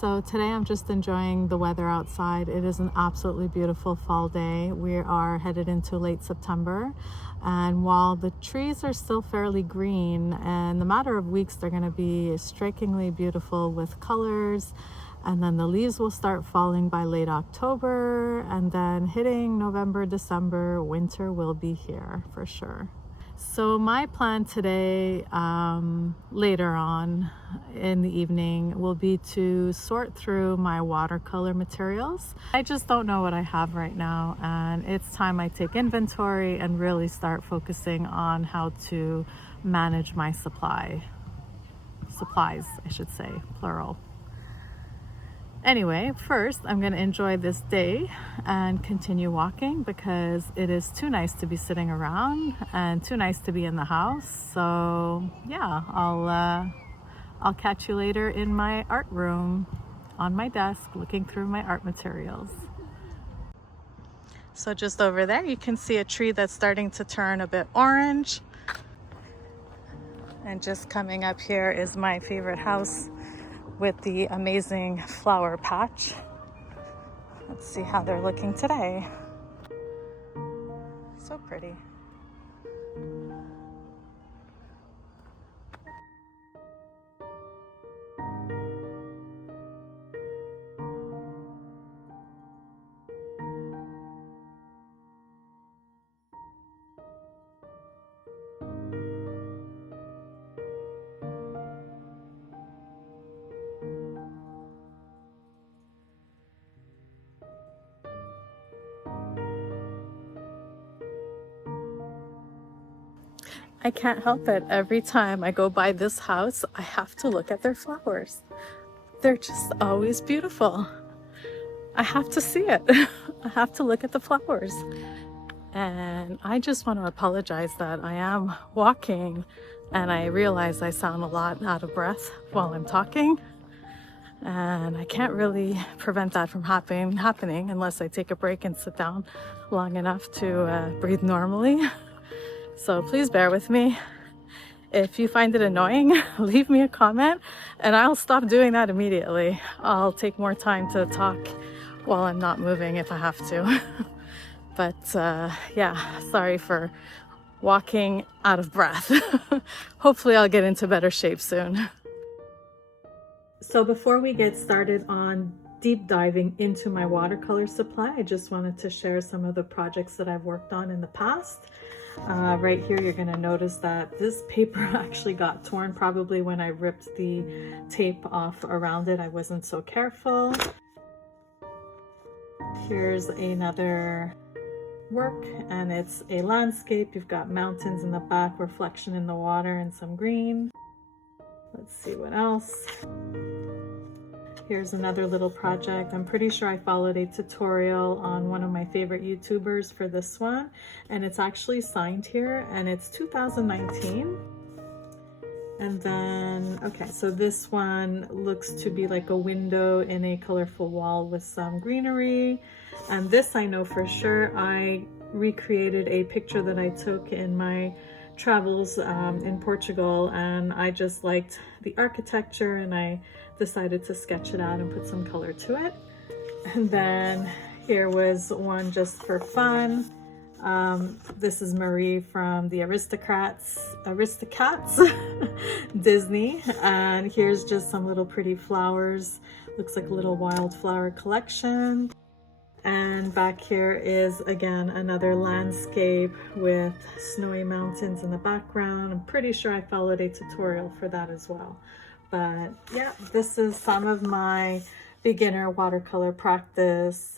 So today I'm just enjoying the weather outside. It is an absolutely beautiful fall day. We are headed into late September, and while the trees are still fairly green, in a matter of weeks they're going to be strikingly beautiful with colors, and then the leaves will start falling by late October, and then hitting November, December, winter will be here for sure. So my plan today, later on in the evening, will be to sort through my watercolor materials. I just don't know what I have right now, and it's time I take inventory and really start focusing on how to manage my supplies, I should say, plural. Anyway, first I'm going to enjoy this day and continue walking because it is too nice to be sitting around and too nice to be in the house. So yeah, I'll catch you later in my art room on my desk looking through my art materials. So just over there you can see a tree that's starting to turn a bit orange. And just coming up here is my favorite house with the amazing flower patch. Let's see how they're looking today. So pretty. I can't help it. Every time I go by this house, I have to look at their flowers. They're just always beautiful. I have to see it. I have to look at the flowers. And I just want to apologize that I am walking and I realize I sound a lot out of breath while I'm talking. And I can't really prevent that from happening unless I take a break and sit down long enough to breathe normally. So please bear with me. If you find it annoying, leave me a comment and I'll stop doing that immediately. I'll take more time to talk while I'm not moving if I have to. But yeah, sorry for walking out of breath. Hopefully I'll get into better shape soon. So before we get started on deep diving into my watercolor supply, I just wanted to share some of the projects that I've worked on in the past. Right here you're going to notice that this paper actually got torn, probably when I ripped the tape off around it. I wasn't so careful. Here's another work, and it's a landscape. You've got mountains in the back, reflection in the water, and some green. Let's see what else. Here's another little project. I'm pretty sure I followed a tutorial on one of my favorite YouTubers for this one, and it's actually signed here, and it's 2019. And then, okay, so this one looks to be like a window in a colorful wall with some greenery. And this I know for sure. I recreated a picture that I took in my travels in Portugal, and I just liked the architecture and I decided to sketch it out and put some color to it. And then here was one just for fun. This is Marie from the Aristocats Disney, and here's just some little pretty flowers. Looks like a little wildflower collection. And back here is again another landscape with snowy mountains in the background. I'm pretty sure I followed a tutorial for that as well. But yeah, this is some of my beginner watercolor practice.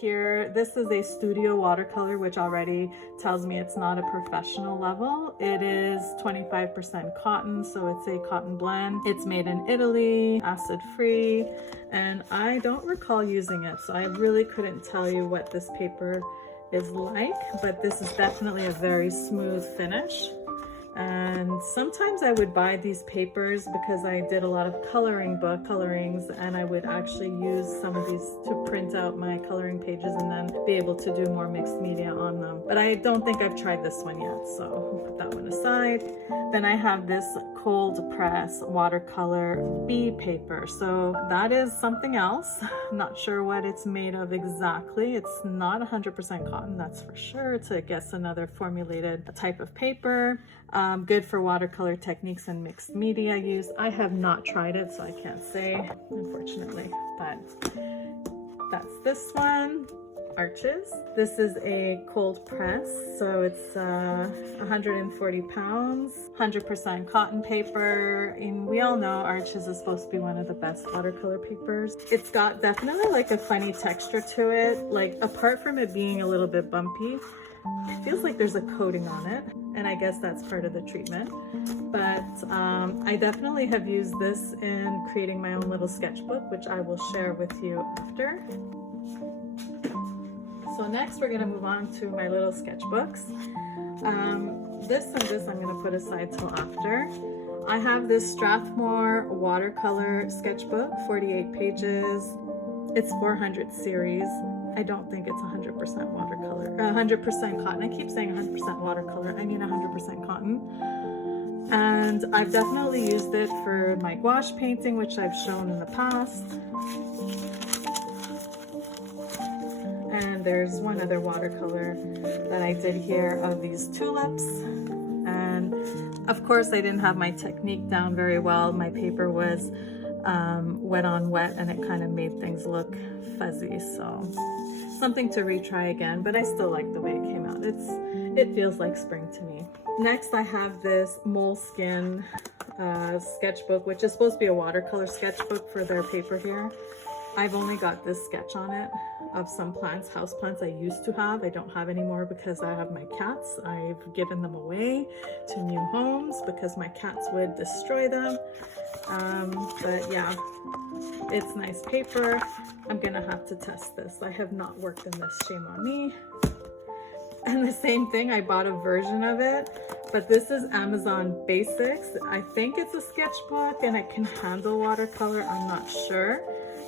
Here, this is a studio watercolor, which already tells me it's not a professional level. It is 25% cotton, so it's a cotton blend. It's made in Italy, acid free, and I don't recall using it, so I really couldn't tell you what this paper is like, but this is definitely a very smooth finish. And sometimes I would buy these papers because I did a lot of coloring book colorings, and I would actually use some of these to print out my coloring pages and then be able to do more mixed media on them. But I don't think I've tried this one yet, so we'll put that one aside. Then I have this cold press watercolor bee paper. So that is something else. I'm not sure what it's made of exactly. It's not 100% cotton, that's for sure. It's, I guess, another formulated type of paper. Good for watercolor techniques and mixed media use. I have not tried it, so I can't say, unfortunately, but that's this one. Arches. This is a cold press, so it's 140 pounds, 100% cotton paper, and we all know Arches is supposed to be one of the best watercolor papers. It's got definitely like a funny texture to it, like apart from it being a little bit bumpy, it feels like there's a coating on it, and I guess that's part of the treatment. But I definitely have used this in creating my own little sketchbook, which I will share with you after. So next we're gonna move on to my little sketchbooks. This and this I'm gonna put aside till after. I have this Strathmore watercolor sketchbook, 48 pages. It's 400 series. I don't think it's 100% watercolor, 100% cotton. I keep saying 100% watercolor, I mean 100% cotton. And I've definitely used it for my gouache painting, which I've shown in the past. And there's one other watercolor that I did here of these tulips. And of course I didn't have my technique down very well. My paper was wet on wet, and it kind of made things look fuzzy. So something to retry again, but I still like the way it came out. It feels like spring to me. Next I have this moleskin sketchbook, which is supposed to be a watercolor sketchbook for their paper here. I've only got this sketch on it of some plants, house plants I used to have. I don't have anymore because I have my cats. I've given them away to new homes because my cats would destroy them. But yeah, it's nice paper. I'm gonna have to test this. I have not worked in this, shame on me. And the same thing, I bought a version of it, but this is Amazon Basics. I think it's a sketchbook and it can handle watercolor, I'm not sure.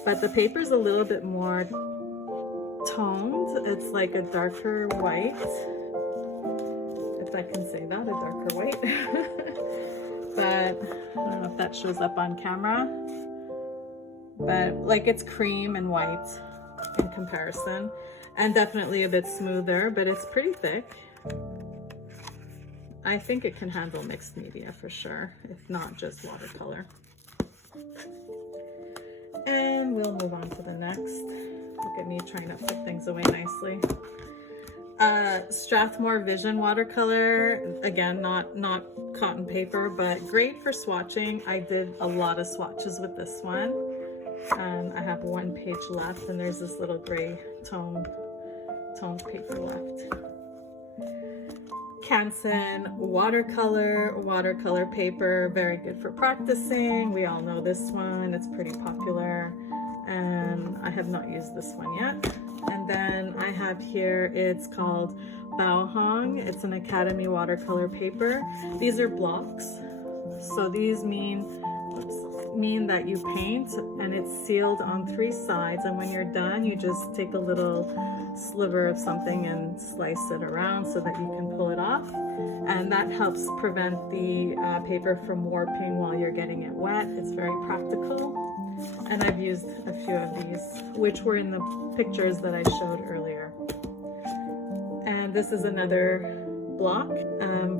But the paper's a little bit more toned. It's like a darker white, if I can say that, a darker white. But I don't know if that shows up on camera. But like it's cream and white in comparison, and definitely a bit smoother, but it's pretty thick. I think it can handle mixed media for sure, if not just watercolor. And we'll move on to the next. Look at me trying to put things away nicely. Strathmore Vision watercolor. Again, not cotton paper, but great for swatching. I did a lot of swatches with this one. And I have one page left, and there's this little gray toned paper left. Canson watercolor paper, very good for practicing. We all know this one, it's pretty popular, and I have not used this one yet. And then I have here, it's called Bao Hong. It's an Academy watercolor paper. These are blocks, so these mean that you paint and it's sealed on 3 sides, and when you're done you just take a little sliver of something and slice it around so that you can pull it off, and that helps prevent the paper from warping while you're getting it wet. It's very practical, and I've used a few of these, which were in the pictures that I showed earlier. And this is another block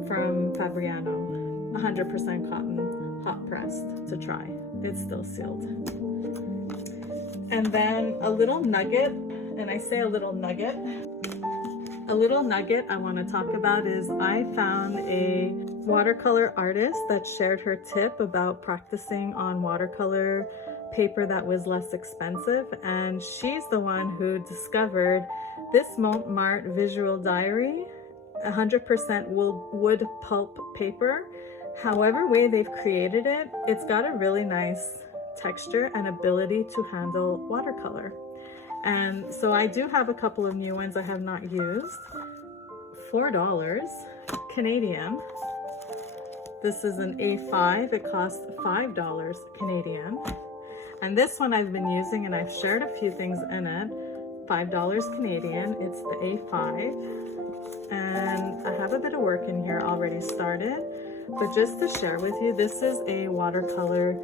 from Fabriano, 100% cotton, hot pressed to try. It's still sealed. And then a little nugget, and I say a little nugget I want to talk about is I found a watercolor artist that shared her tip about practicing on watercolor paper that was less expensive, and she's the one who discovered this Montmartre visual diary, 100% wood pulp paper. However way they've created it, it's got a really nice texture and ability to handle watercolor. And so I do have a couple of new ones I have not used. $4 Canadian. This is an A5. It costs $5 Canadian. And this one I've been using and I've shared a few things in it. $5 Canadian. It's the A5. And I have a bit of work in here already started. But just to share with you, this is a watercolor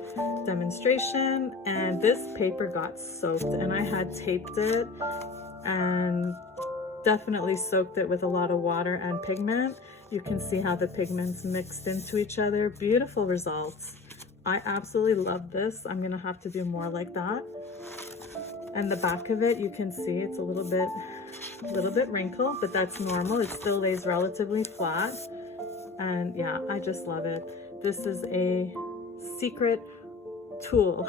demonstration, and this paper got soaked, and I had taped it and definitely soaked it with a lot of water and pigment. You can see how the pigments mixed into each other. Beautiful results. I absolutely love this. I'm gonna have to do more like that. And the back of it, you can see it's a little bit wrinkled, but that's normal. It still lays relatively flat. And yeah, I just love it. This is a secret tool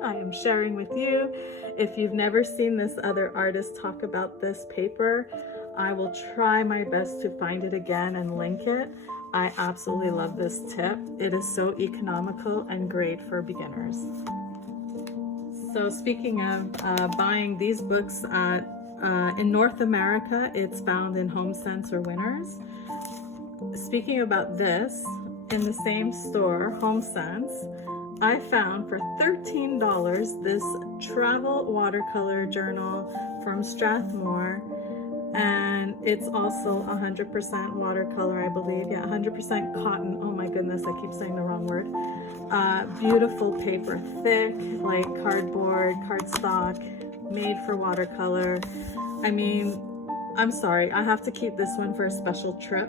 I am sharing with you. If you've never seen this other artist talk about this paper, I will try my best to find it again and link it. I absolutely love this tip. It is so economical and great for beginners. So speaking of buying these books in North America, it's found in HomeSense or Winners. Speaking about this, in the same store, HomeSense, I found for $13 this travel watercolor journal from Strathmore, and it's also 100% watercolor, I believe. Yeah, 100% cotton. Oh my goodness, I keep saying the wrong word. Beautiful paper, thick, like cardboard, cardstock, made for watercolor. I mean, I'm sorry, I have to keep this one for a special trip.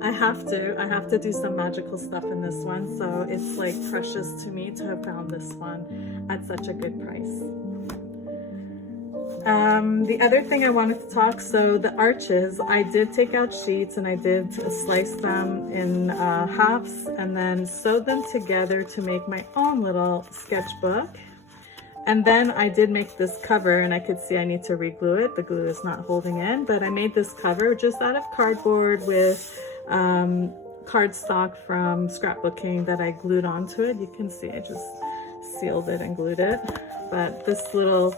I have to do some magical stuff in this one, so it's like precious to me to have found this one at such a good price. The other thing I wanted to talk, so the arches, I did take out sheets and I did slice them in halves and then sewed them together to make my own little sketchbook. And then I did make this cover, and I could see I need to re-glue it. The glue is not holding in, but I made this cover just out of cardboard with cardstock from scrapbooking that I glued onto it. You can see I just sealed it and glued it. But this little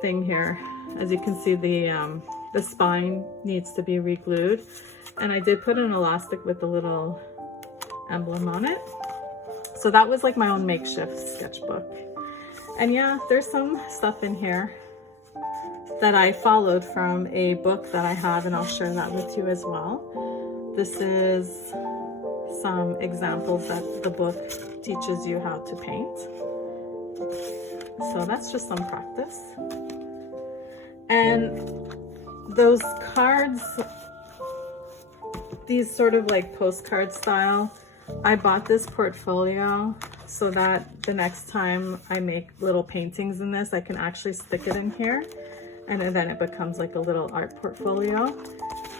thing here, as you can see, the spine needs to be re-glued. And I did put an elastic with a little emblem on it. So that was like my own makeshift sketchbook. And yeah, there's some stuff in here that I followed from a book that I have, and I'll share that with you as well. This is some examples that the book teaches you how to paint. So that's just some practice. And those cards, these sort of like postcard style, I bought this portfolio so that the next time I make little paintings in this, I can actually stick it in here, and then it becomes like a little art portfolio.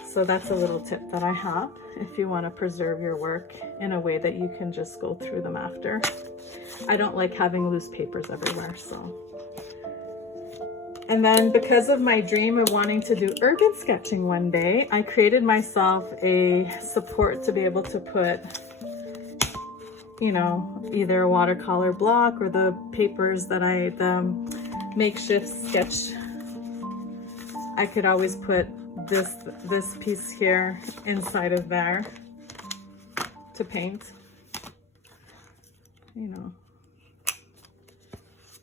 So that's a little tip that I have if you want to preserve your work in a way that you can just go through them after. I don't like having loose papers everywhere, so. And then because of my dream of wanting to do urban sketching one day, I created myself a support to be able to put, you know, either a watercolor block or the papers that the makeshift sketch. I could always put this piece here inside of there to paint. You know,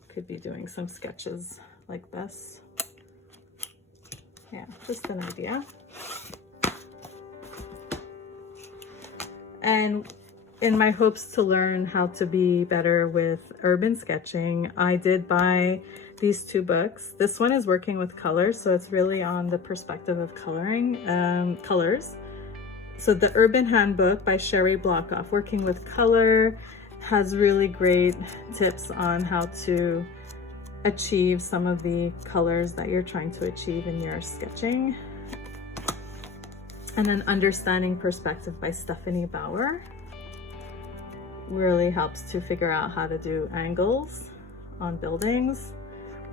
could be doing some sketches like this. Yeah, just an idea. And in my hopes to learn how to be better with urban sketching, I did buy these two books. This one is working with colors, so it's really on the perspective of coloring, colors. So the Urban Handbook by Sherry Blockoff, working with color, has really great tips on how to achieve some of the colors that you're trying to achieve in your sketching. And then Understanding Perspective by Stephanie Bauer really helps to figure out how to do angles on buildings,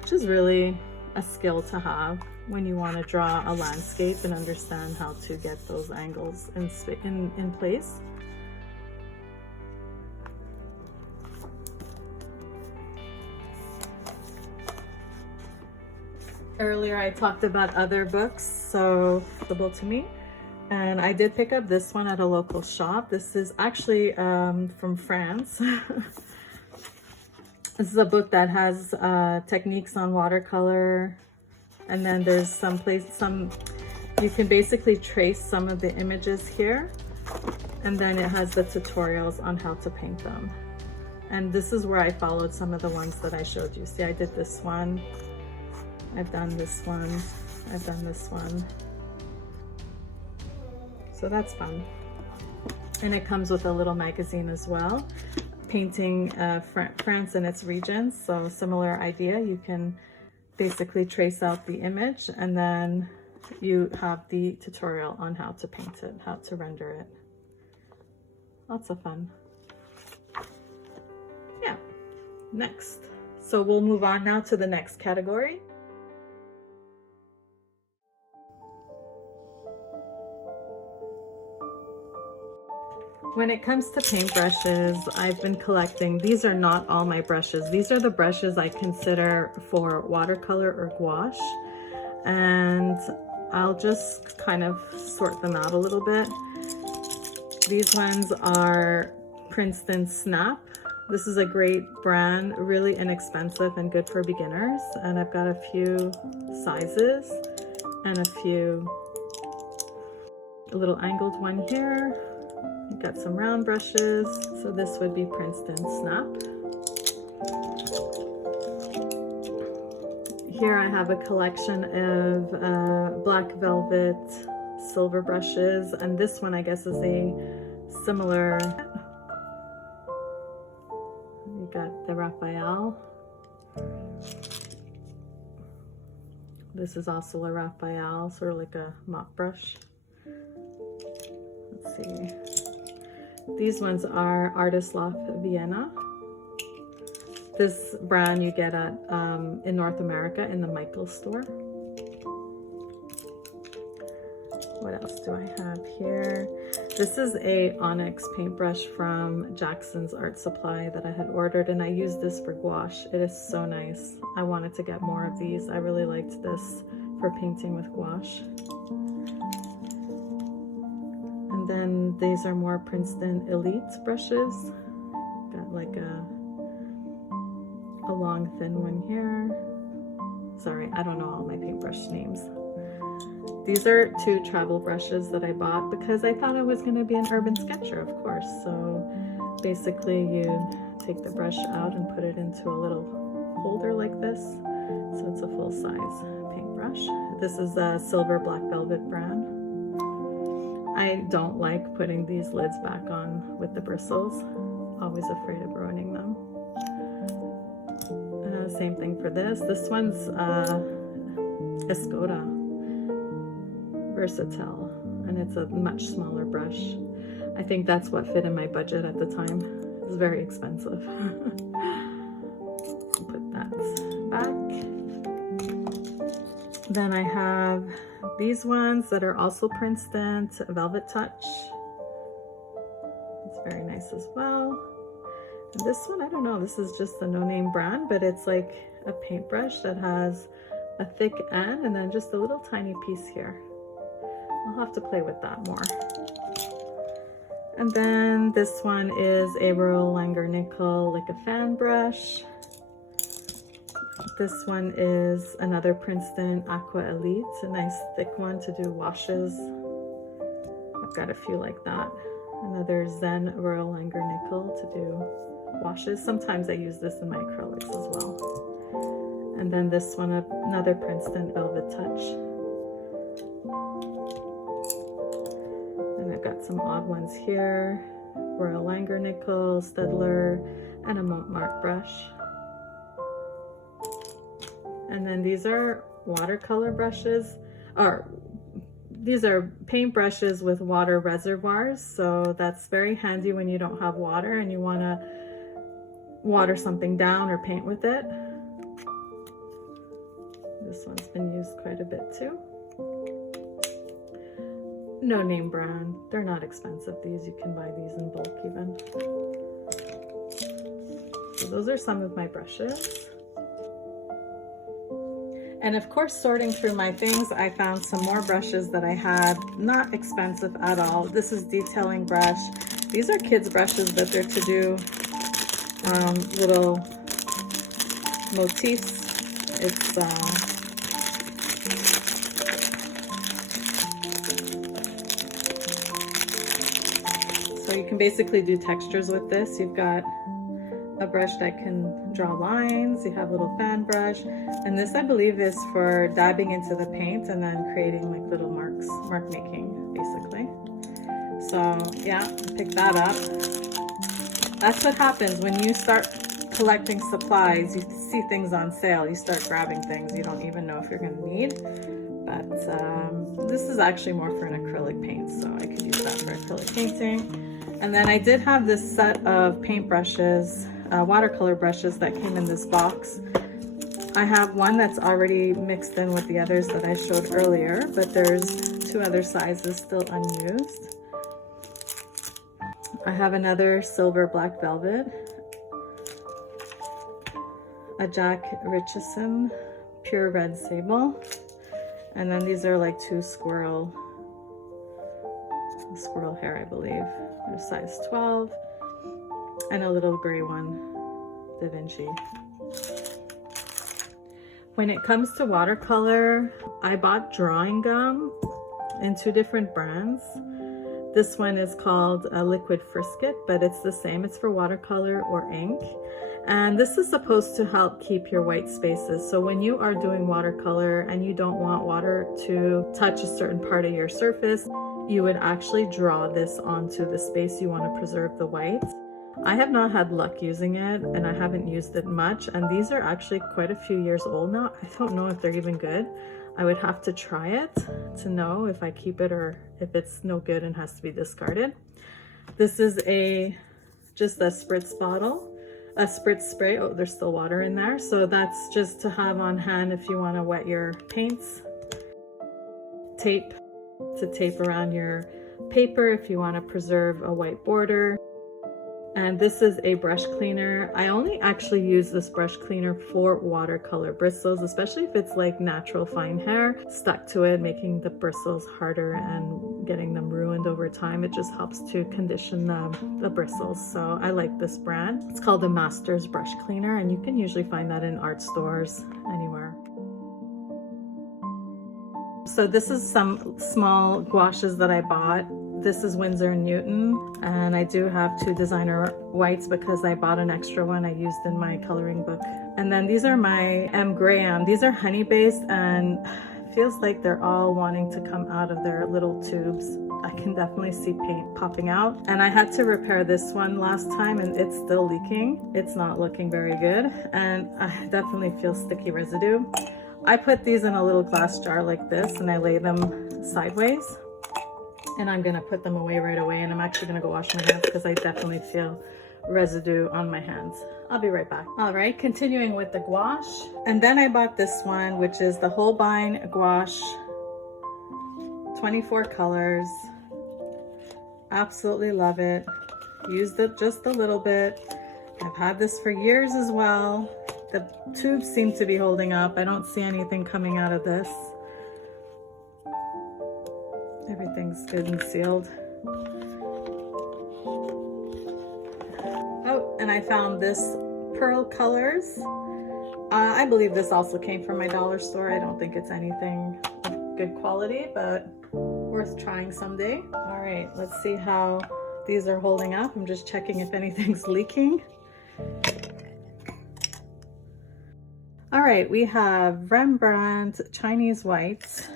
which is really a skill to have when you want to draw a landscape and understand how to get those angles in place. Earlier I talked about other books, so available to me, And I did pick up this one at a local shop. This is actually from France. This is a book that has techniques on watercolor, and then there's some you can basically trace some of the images here, and then it has the tutorials on how to paint them. And this is where I followed some of the ones that I showed you. See, I did this one, I've done this one, I've done this one. So that's fun. And it comes with a little magazine as well, painting France and its regions. So similar idea, you can basically trace out the image, and then you have the tutorial on how to paint it, how to render it. Lots of fun. Yeah, next. So we'll move on now to the next category. When it comes to paintbrushes, I've been collecting. These are not all my brushes. These are the brushes I consider for watercolor or gouache. And I'll just kind of sort them out a little bit. These ones are Princeton Snap. This is a great brand, really inexpensive and good for beginners. And I've got a few sizes and a little angled one here. Got some round brushes, so this would be Princeton Snap. Here I have a collection of black velvet silver brushes, and this one I guess is a similar. You got the Raphael. This is also a Raphael, sort of like a mop brush. Let's see. These ones are Artist Loft Vienna. This brand you get at in North America in the Michaels store. What else do I have here? This is a onyx paintbrush from Jackson's Art Supply that I had ordered, and I used this for gouache. It is so nice. I wanted to get more of these. I really liked this for painting with gouache. And then these are more Princeton Elite brushes. Got like a long thin one here. Sorry, I don't know all my paintbrush names. These are 2 travel brushes that I bought because I thought I was going to be an urban sketcher, of course. So basically you take the brush out and put it into a little holder like this. So it's a full-size paintbrush. This is a Silver Black Velvet brand. I don't like putting these lids back on with the bristles. Always afraid of ruining them. Same thing for this. This one's Escoda Versatile, and it's a much smaller brush. I think that's what fit in my budget at the time. It was very expensive. Put that back. Then I have these ones that are also Princeton Velvet Touch. It's very nice as well. And this one, I don't know, this is just a no-name brand, but it's like a paintbrush that has a thick end and then just a little tiny piece here. I'll have to play with that more. And then this one is a Royal Langer Nickel, like a fan brush. This one is another Princeton Aqua Elite, a nice thick one to do washes. I've got a few like that. Another Zen Royal Langer Nickel to do washes. Sometimes I use this in my acrylics as well. And then this one, another Princeton Velvet Touch. And I've got some odd ones here. Royal Langer Nickel, Stedler, and a Montmartre brush. And then these are watercolor brushes, or these are paint brushes with water reservoirs. So that's very handy when you don't have water and you want to water something down or paint with it. This one's been used quite a bit too. No name brand. They're not expensive, these. You can buy these in bulk even. So those are some of my brushes. And of course, sorting through my things, I found some more brushes that I had, not expensive at all. This is detailing brush. These are kids' brushes, but they're to do little motifs. It's so you can basically do textures with this. You've got a brush that can draw lines, you have a little fan brush, and this I believe is for dabbing into the paint and then creating like little mark making basically. So yeah, pick that up. That's what happens when you start collecting supplies. You see things on sale, you start grabbing things you don't even know if you're going to need. But this is actually more for an acrylic paint, so I could use that for acrylic painting. And then I did have this set of paint brushes, watercolor brushes that came in this box. I have one that's already mixed in with the others that I showed earlier, but there's 2 other sizes still unused. I have another silver black velvet, a Jack Richardson pure red sable, and then these are like 2 squirrel hair, I believe. They're size 12, and a little gray one, Da Vinci. When it comes to watercolor, I bought drawing gum in 2 different brands. This one is called Liquid Frisket, but it's the same. It's for watercolor or ink. And this is supposed to help keep your white spaces. So when you are doing watercolor and you don't want water to touch a certain part of your surface, you would actually draw this onto the space you want to preserve the whites. I have not had luck using it, and I haven't used it much, and these are actually quite a few years old now. I don't know if they're even good. I would have to try it to know if I keep it or if it's no good and has to be discarded. This is just a spritz bottle, a spritz spray. Oh, there's still water in there. So that's just to have on hand if you want to wet your paints. Tape to tape around your paper if you want to preserve a white border. And this is a brush cleaner. I only actually use this brush cleaner for watercolor bristles, especially if it's like natural fine hair stuck to it, making the bristles harder and getting them ruined over time. It just helps to condition the bristles. So I like this brand. It's called the Masters Brush Cleaner, and you can usually find that in art stores anywhere. So this is some small gouaches that I bought. This is Winsor & Newton, and I do have 2 designer whites because I bought an extra one I used in my coloring book. And then these are my M. Graham. These are honey based, and it feels like they're all wanting to come out of their little tubes. I can definitely see paint popping out. And I had to repair this one last time, and it's still leaking. It's not looking very good, and I definitely feel sticky residue. I put these in a little glass jar like this, and I lay them sideways. And I'm gonna put them away right away, and I'm actually gonna go wash my hands because I definitely feel residue on my hands. I'll be right back. All right, continuing with the gouache. And then I bought this one, which is the Holbein gouache, 24 colors. Absolutely love it. Used it just a little bit. I've had this for years as well. The tubes seem to be holding up. I don't see anything coming out of this. Everything's good and sealed. Oh, and I found this Pearl Colors. I believe this also came from my dollar store. I don't think it's anything of good quality, but worth trying someday. All right, let's see how these are holding up. I'm just checking if anything's leaking. All right, we have Rembrandt Chinese whites.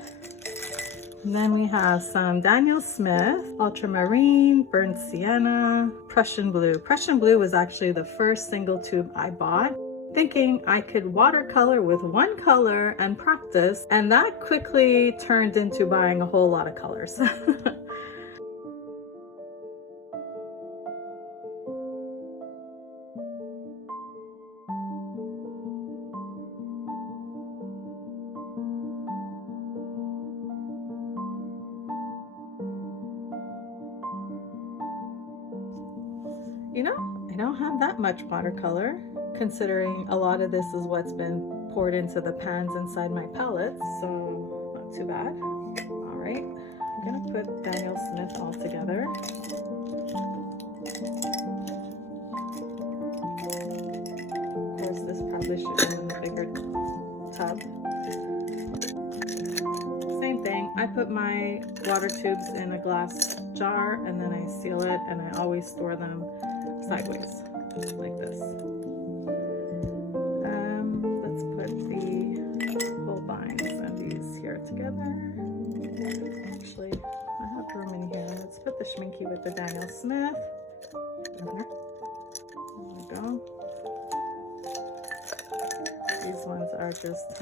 And then we have some Daniel Smith, Ultramarine, Burnt Sienna, Prussian Blue. Prussian Blue was actually the first single tube I bought, thinking I could watercolor with one color and practice, and that quickly turned into buying a whole lot of colors. You know, I don't have that much watercolor, considering a lot of this is what's been poured into the pans inside my palettes, so not too bad. All right, I'm gonna put Daniel Smith all together. Of course, this probably should go in a bigger tub. Same thing, I put my water tubes in a glass jar and then I seal it, and I always store them sideways, like this. Let's put the full binds and these here together. Actually, I have room in here. Let's put the Schminky with the Daniel Smith. There we go. These ones are just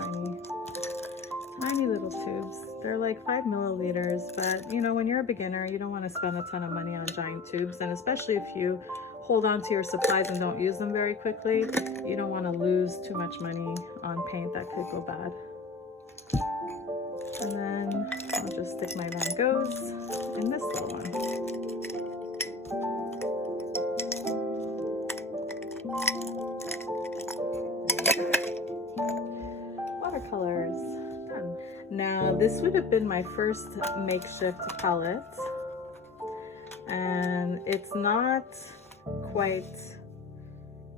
tiny little tubes. They're like 5 milliliters, but you know, when you're a beginner, you don't want to spend a ton of money on giant tubes, and especially if you hold on to your supplies and don't use them very quickly, you don't want to lose too much money on paint that could go bad. And then I'll just stick my Van Goghs in this little one. Watercolors, done. Now this would have been my first makeshift palette, and it's not quite,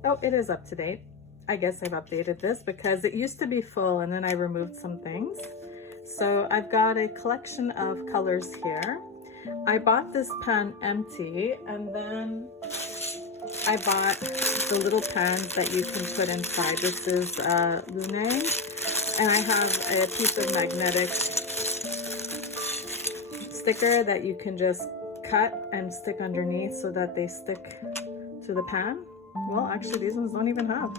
oh, it is up to date. I guess I've updated this because it used to be full and then I removed some things. So I've got a collection of colors here. I bought this pan empty, and then I bought the little pans that you can put inside. This is Lune, and I have a piece of magnetic sticker that you can just cut and stick underneath so that they stick to the pan. Well, actually these ones don't even have.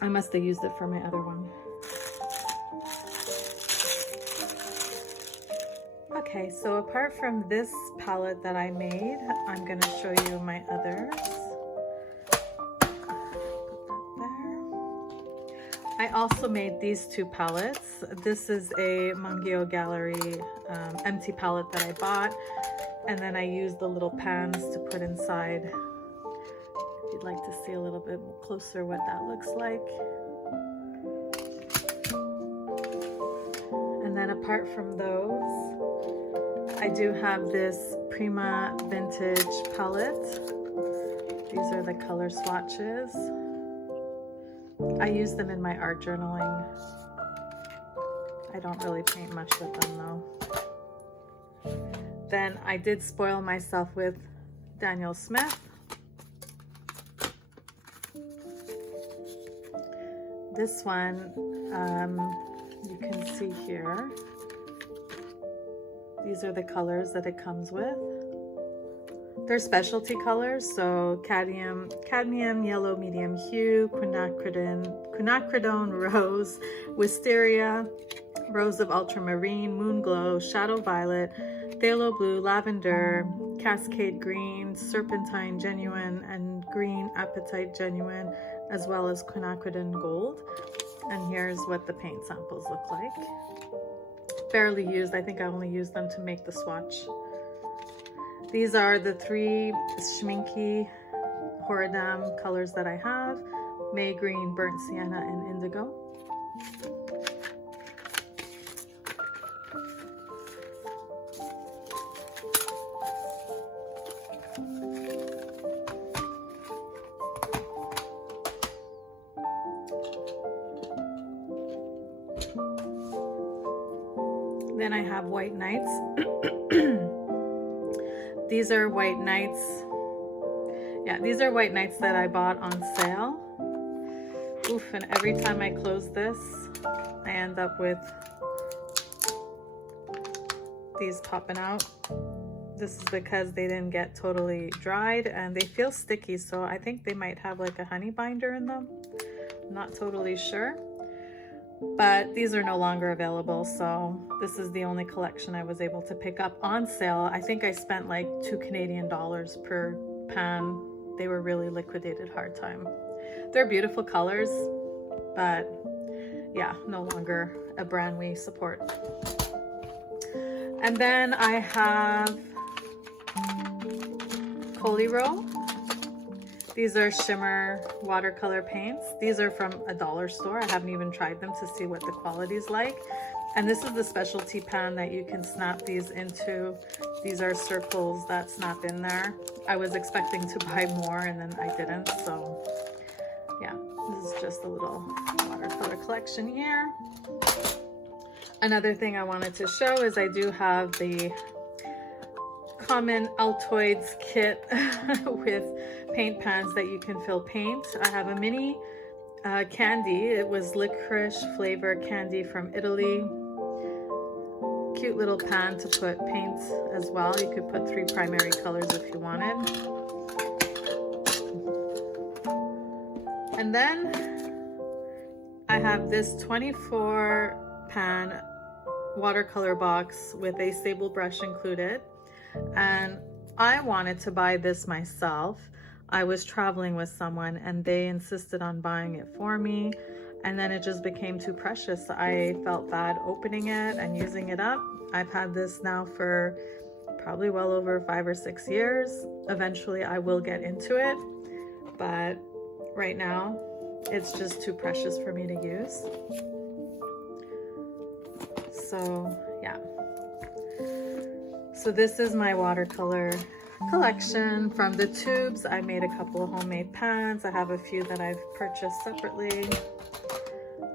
I must have used it for my other one. Okay, so apart from this palette that I made, I'm going to show you my others. Put that there. I also made these two palettes. This is a Mangio Gallery empty palette that I bought, and then I used the little pans to put inside. If you'd like to see a little bit closer what that looks like. And then apart from those, I do have this Prima Vintage palette. These are the color swatches. I use them in my art journaling. I don't really paint much with them though. Then I did spoil myself with Daniel Smith. This one, you can see here. These are the colors that it comes with. They're specialty colors, so cadmium, yellow medium hue, quinacridone rose, wisteria, rose of ultramarine, moon glow, shadow violet, phthalo blue, lavender, cascade green, serpentine genuine, and green apatite genuine, as well as quinacridone gold. And here's what the paint samples look like. Fairly used. I think I only used them to make the swatch. These are the 3 Schminky Horadam colors that I have: May Green, Burnt Sienna, and Indigo. Then I have White Nights. These are White Nights. Yeah, these are White Nights that I bought on sale. Oof, and every time I close this, I end up with these popping out. This is because they didn't get totally dried and they feel sticky, so I think they might have like a honey binder in them. I'm not totally sure. But these are no longer available, so this is the only collection I was able to pick up on sale. I think I spent like $2 Canadian per pan. They were really liquidated hard time. They're beautiful colors, but yeah, no longer a brand we support. And then I have Coliro. These are shimmer watercolor paints. These are from a dollar store. I haven't even tried them to see what the quality is like. And this is the specialty pan that you can snap these into. These are circles that snap in there. I was expecting to buy more and then I didn't. So yeah, this is just a little watercolor collection here. Another thing I wanted to show is I do have the common Altoids kit with paint pans that you can fill paint. I have a mini candy. It was licorice flavor candy from Italy. Cute little pan to put paint as well. You could put 3 primary colors if you wanted. And then I have this 24 pan watercolor box with a stable brush included. And I wanted to buy this myself. I was traveling with someone and they insisted on buying it for me, and then it just became too precious. I felt bad opening it and using it up. I've had this now for probably well over 5 or 6 years. Eventually I will get into it, but right now it's just too precious for me to use. So yeah. So this is my watercolor collection. From the tubes, I made a couple of homemade pans. I have a few that I've purchased separately.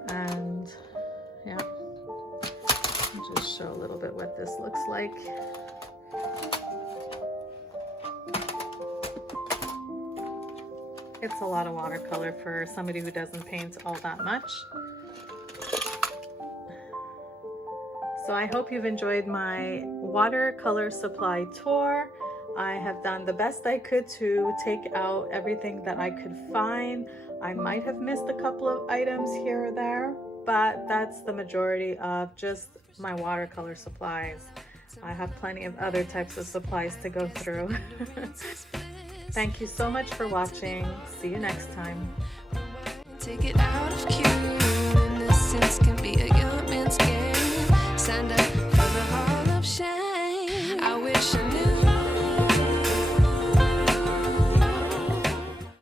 And yeah, I'll just show a little bit what this looks like. It's a lot of watercolor for somebody who doesn't paint all that much. So I hope you've enjoyed my watercolor supply tour. I have done the best I could to take out everything that I could find. I might have missed a couple of items here or there, but that's the majority of just my watercolor supplies. I have plenty of other types of supplies to go through. Thank you so much for watching. See you next time. Take it out of cue.